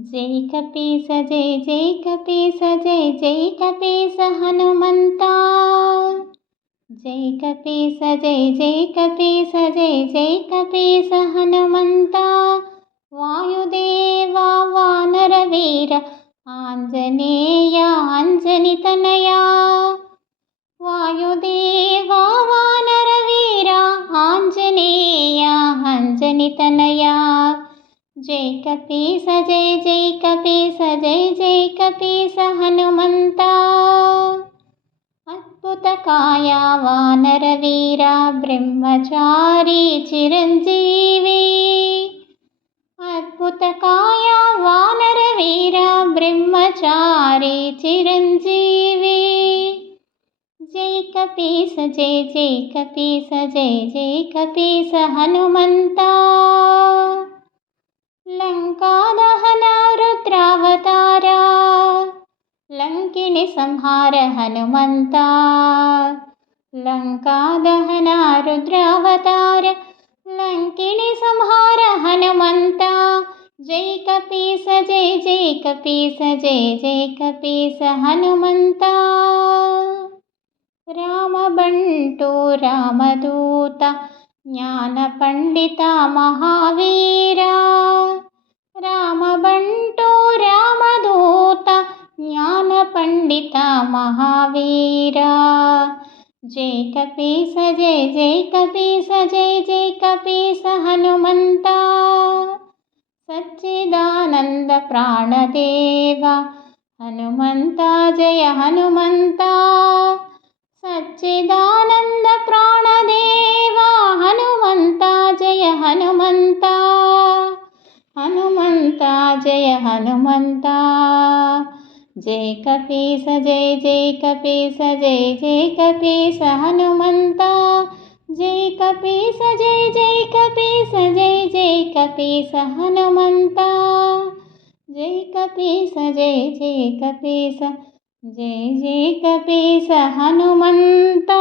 जय कपीस जय कपीस जय कपीस हनुमंता। जय कपीस जय कपीस जय कपीस हनुमंता। वायुदेवा वानरवीर आंजनेया अंजनितनया। वायुदेवा वानरवीरा आंजनेया अंजनितनया। जय कपीस जय कपीस जय कपीस हनुमंता। अद्भुतकाया वानरवीरा ब्रह्मचारी चिरंजीवी। अद्भुतकाया वानरवीरा ब्रह्मचारी चिरंजीवी। जय कपीस जय कपीस जय कपीस हनुमंता। लंका दहन रुद्रावतारा लंकिनी संहार हनुमंता। लंका दहन रुद्रावतार लंकिनी संहार हनुमंता। जय कपीस जय कपीस जय कपीस हनुमंता। रामबंटू रामदूत ज्ञान पंडिता महावीरा। रामबंटू रामदूत ज्ञान पंडिता महावीरा। जय कपीस जय कपीस जय कपीस हनुमंता। सच्चिदानंद प्राणदेवा हनुमंता जय हनुमंता। सच्चिदानंद प्राणदेवा हनुमंता जय हनुमंता। हनुमंता जय हनुमंता। जय कपीस जय कपीस जय कपीस हनुमंता। जय कपीस जय कपीस जय कपीस हनुमंता। जय कपीस जय कपीस जय कपीस हनुमंता।